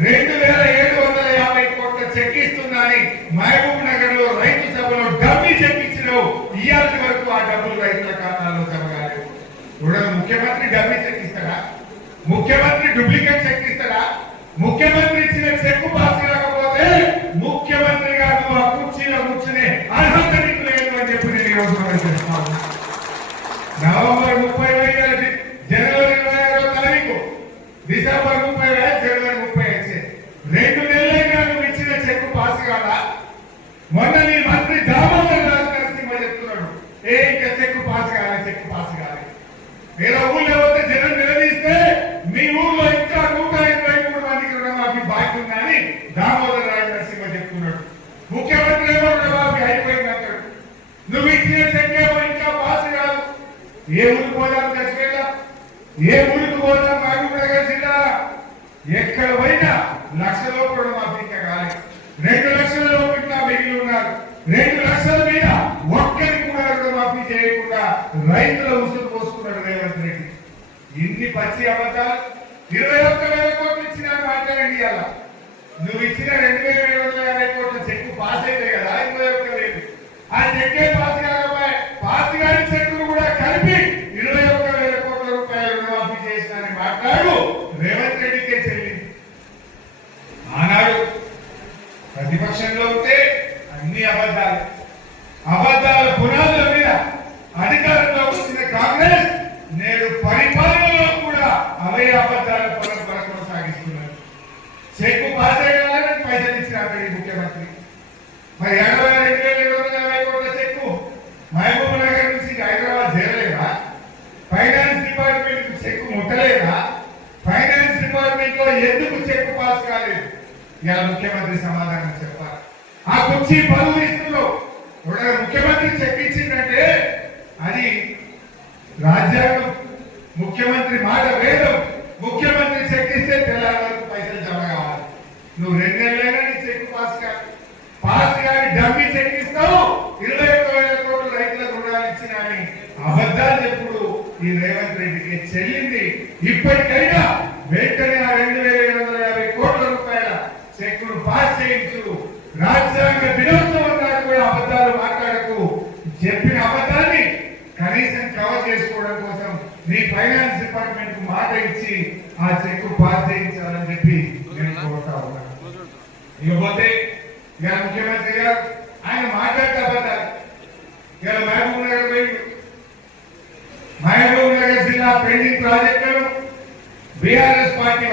2750 కోట్ల చెక్ ఇస్తుందని మహబూబ్ నగర్ లో రైతు సభలో డబ్బి చెక్ ఇచ్చినావు. ఇవాళ వరకు ఆ డబ్బులు రైతుల ఖాతాలో జమ కాలేదు. ముఖ్యమంత్రి డబ్బి చెక్ ఇస్తారా? ముఖ్యమంత్రి డూప్లికేట్ చెక్ ఇస్తారా? ముఖ్యమంత్రి ఇచ్చిన చెక్ పాస్ కాకపోతే ముఖ్యమంత్రిగా నువ్వు ఆ కుర్చీలో కూర్చునే అర్హత నీకు లేదు అని చెప్పి నేను ఈ రోజు చేస్తున్నాను. నవంబర్ 30 జనవరి 26వ తారీఖు, డిసెంబర్ 30 జనవరి 30 2 నెలలైనా నువ్వు ఇచ్చిన చెక్ పాస్ కాదా? మొన్న నీ మంత్రి దామోదర్ రాజు నరసింహ చెప్తున్నాడు, ఇంకా చెక్ పాస్ కాలే, చెక్ పాస్ కాలే. వేరే ఊళ్ళో పోతే జనం నిలదీస్తే మీ ఊళ్ళో ఇంకా 123 మందికి రుణమాఫీ బాకీ ఉందని దామోదర్ రాజు నరసింహ చెప్తున్నాడు. ముఖ్యమంత్రి ఏమో రుణమాఫీ అయిపోయింది అంటాడు. నువ్వు ఇచ్చిన చెక్ ఏమో ఇంకా పాస్ కాదు. ఏ ఊరికి పోదాం దశవేళ, ఏ ఊరికి పోదాం మహబూబ్ నగర్ జిల్లా, ఎక్కడ పోయినా లక్షలో రుణమాఫీ ఇంకా కాలేదు. 2 లక్షల లోపు ఇంకా మిగిలి ఉన్నారు. 2 లక్షల మీద ఒక్కరికి కూడా రుణమాఫీ చేయకుండా రైతుల ఉసురు పోసుకున్నాడు రేవంత్ రెడ్డి. ఇన్ని పచ్చి అబద్ధాలు. 21,000 కోట్లు ఇచ్చినా మాట్లాడండి. అలా నువ్వు ఇచ్చిన 2750 కోట్ల చెక్ పాస్ అయితే కదా 21,000. ఆ చెక్కే పాస్ కాకపోయా, పాస్ కాని చెక్కులు కూడా కలిపి 21,000 కోట్ల రూపాయలు రుణమాఫీ చేసినని మాట్లాడు రేవంత్ రెడ్డికే చెల్లింది. ఆనాడు ప్రతిపక్షంలో ఉంటే అన్ని అబద్ధాలు, అబద్ధాల పునాదుల మీద అధికారంలో వచ్చిన కాంగ్రెస్ నేడు పరిపాలనలో కూడా అవే అబద్ధాల పరంపర కొనసాగిస్తున్నారు. చెక్కు పాస్ అయ్యాలని పైసలు ఇచ్చిన ముఖ్యమంత్రి. మరి 22,750 కోట్ల చెక్కు మహబూబ్ నగర్ నుంచి హైదరాబాద్ చేరలేదా? ఫైనాన్స్ డిపార్ట్మెంట్ చెక్కు ముట్టలేదా? ఫైనాన్స్ డిపార్ట్మెంట్ లో ఎందుకు చెక్కు పాస్ కాలేదు? ఇలా ముఖ్యమంత్రి సమాధానం చెప్పాలి. ఆ కుర్చీ పనులు ఇస్తున్నావు. ముఖ్యమంత్రి చెక్ ఇచ్చిందంటే అది రాజ్యాంగం, ముఖ్యమంత్రి మాట వేదం. ముఖ్యమంత్రి చెక్ ఇస్తే తెల్లారి వరకు పైసలు జమ కావాలి. నువ్వు 2 నెలలైనా నీ చెక్ పాస్ కాదు. పాస్ కానీ డబ్బి చెక్ ఇస్తావు. 21,000 కోట్లు రైతులకు రుణాలు ఇచ్చినని అబద్ధాలు చెప్పుడు ఈ రేవంత్ రెడ్డికి చెల్లింది. ఇప్పటికైనా వెంటనే ఆ 2,750 కోట్ల రూపాయల చెక్కును పాస్ చేయించు. రాజ్యాంగ దినోత్సవం నాడు కూడా అబద్ధాలు మాట్లాడకు. చెప్పిన అబద్ధాన్ని కనీసం కవర్ చేసుకోవడం కోసం నీ ఫైనాన్స్ డిపార్ట్మెంట్ కు మాట ఇచ్చి ఆ చెక్కు పాస్ చేయించాలని చెప్పి నేను కోరుతా ఉన్నాను. ఇకపోతే ఇక ముఖ్యమంత్రి గారు ఆయన మాట్లాడితే అబద్ధాలు. ఇక మహబూబ్ నగర్ జిల్లా పెండింగ్ ప్రాజెక్టులను బీఆర్ఎస్ పార్టీ